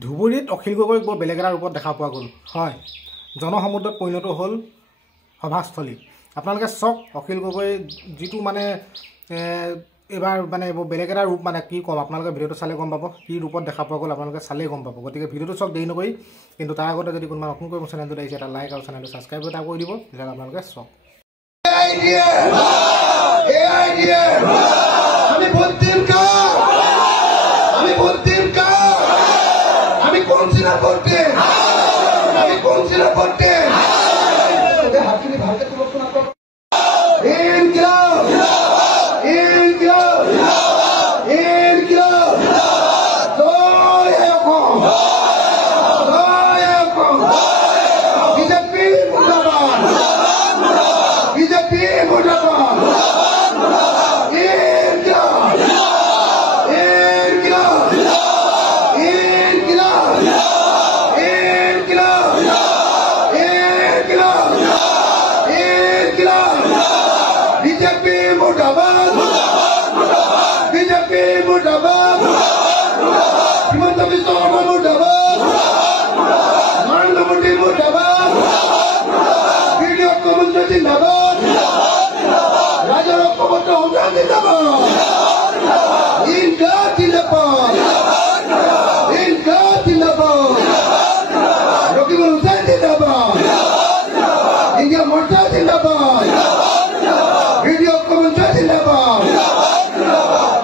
ধুবুৰীত অখিল গগৈক বৰ বেলেগ এটা ৰূপত দেখা পোৱা গ'ল। হয়, জনসমুদ্ৰত পৰিণত হ'ল সভাস্থলী। আপোনালোকে চাওক, অখিল গগৈ যিটো মানে এবাৰ মানে বেলেগ এটা ৰূপ, মানে কি ক'ম, আপোনালোকে ভিডিঅ'টো চালে গম পাব কি ৰূপত দেখা পোৱা গ'ল। আপোনালোকে চালেই গম পাব। গতিকে ভিডিঅ'টো চাওক দেৰি নকৰি। কিন্তু তাৰ আগতে যদি কোনোবা নতুনকৈ মোৰ চেনেলটোত আহিছে, এটা লাইক আৰু চেনেলটো ছাবস্ক্ৰাইব এটা কৰি দিব, তেতিয়াহ'লে আপোনালোকে চাওক।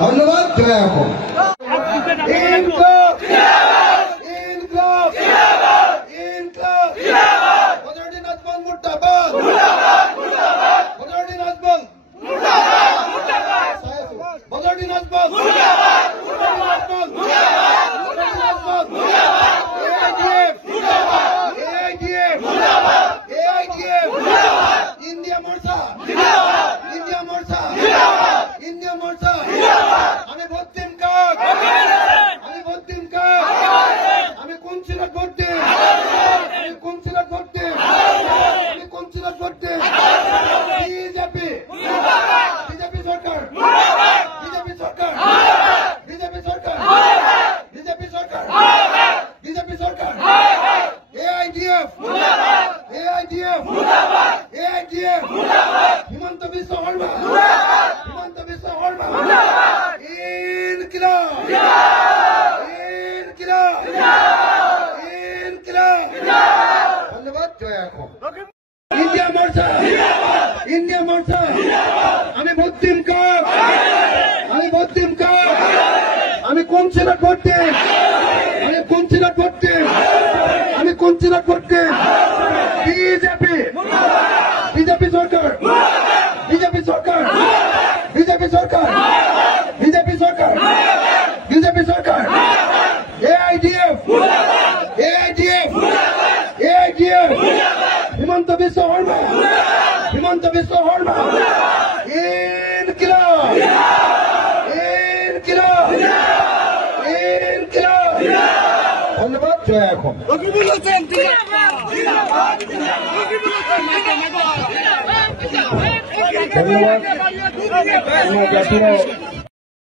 ধন্যবাদ।